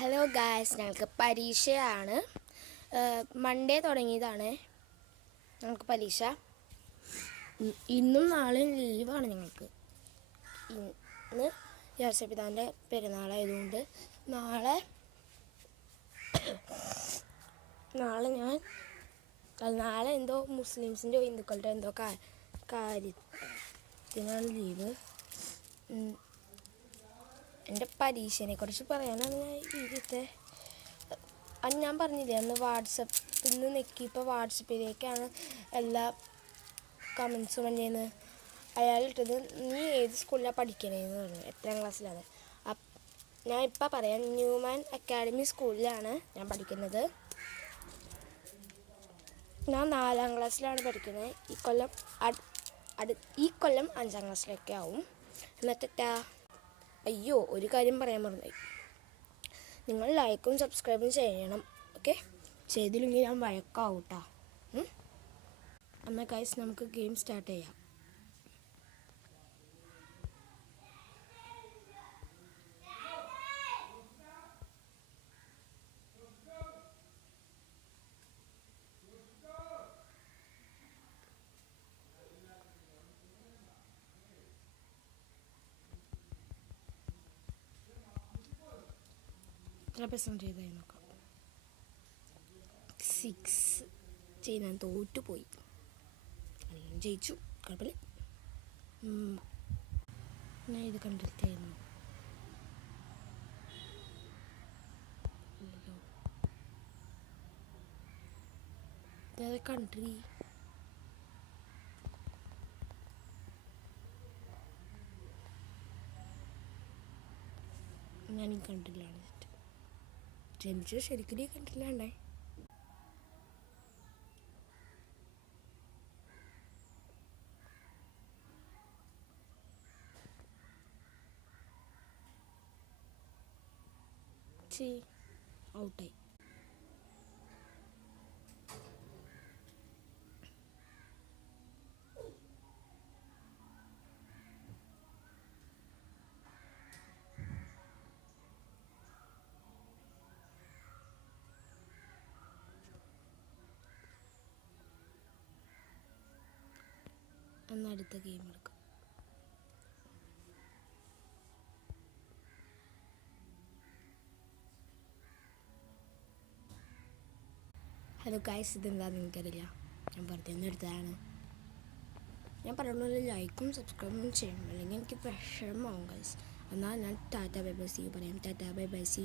Hello guys, ഞങ്ങൾക്ക് പരീക്ഷയാണ്. Monday തുടങ്ങിയതാണ് ഞങ്ങൾക്ക് പരീക്ഷ. ഇന്നും നാളെയും ലീവാണ് ഞങ്ങൾക്ക്. ഇന്ന് യോസേപ്പിതാൻ്റെ പെരുന്നാളായതുകൊണ്ട് നാളെ എന്തോ മുസ്ലിംസിൻ്റെ ഹിന്ദുക്കളുടെ എന്തോ കാര്യത്തിനാണ് ലീവ്. എൻ്റെ പരീക്ഷയെ കുറിച്ച് പറയാനാണ് ഞാൻ പറഞ്ഞില്ലേ, അന്ന് വാട്സപ്പിൽ നിന്ന് നെക്കിയപ്പോൾ വാട്സപ്പിലേക്കാണ് എല്ലാ കമൻസും വന്നേന്ന്. അയാളിട്ടത്, നീ ഏത് സ്കൂളിലാണ് പഠിക്കണേന്ന് പറഞ്ഞു, എത്രാം ക്ലാസ്സിലാണ്. ഞാൻ ഇപ്പം പറയാം, ന്യൂമാൻ അക്കാഡമി സ്കൂളിലാണ് ഞാൻ പഠിക്കുന്നത്. ഞാൻ 4ാം ക്ലാസ്സിലാണ് പഠിക്കുന്നത്. ഈ കൊല്ലം 5ാം ക്ലാസ്സിലൊക്കെ ആവും. എന്നിട്ടാ അയ്യോ, ഒരു കാര്യം പറയാൻ മറന്നുപോയി. നിങ്ങൾ ലൈക്കും സബ്സ്ക്രൈബും ചെയ്യണം, ഓക്കെ? ചെയ്തില്ലെങ്കിൽ ഞാൻ വഴക്കാവും കേട്ടോ. എന്നാൽ ഗൈസ്, നമുക്ക് ഗെയിം സ്റ്റാർട്ട് ചെയ്യാം. എത്ര പെർസെൻറ്റ് ചെയ്തായി നോക്കാം. 6 ചെയ്യാൻ തോറ്റുപോയി. ജയിച്ചു, കുഴപ്പമില്ല. ഞാൻ ഇത് കണ്ടിട്ടായിരുന്നു. ഇതേത് കൺട്രി? ഞാൻ ഈ കൺട്രിയിലാണ് ജനിച്ചത്. ശരിക്കും ഈ കൺട്രിയിലാണ്ടേ. ഔട്ടായി. എന്നാൽ അടുത്ത ഗെയിം എടുക്കാം. ഹലോ ഗൈസ്, ഇതെന്താണെന്ന് എനിക്കറിയില്ല. ഞാൻ വെറുതെ ഒന്നും എടുത്തതാണ്. ഞാൻ പറയുന്നത് ലൈക്കും സബ്സ്ക്രൈബും ചെയ്യണം, അല്ലെങ്കിൽ എനിക്ക് വിഷമമാവും ഗൈസ്. എന്നാൽ ഞാൻ ടാറ്റ ബൈ ബൈ സി പറയാം. Tata bye bye C.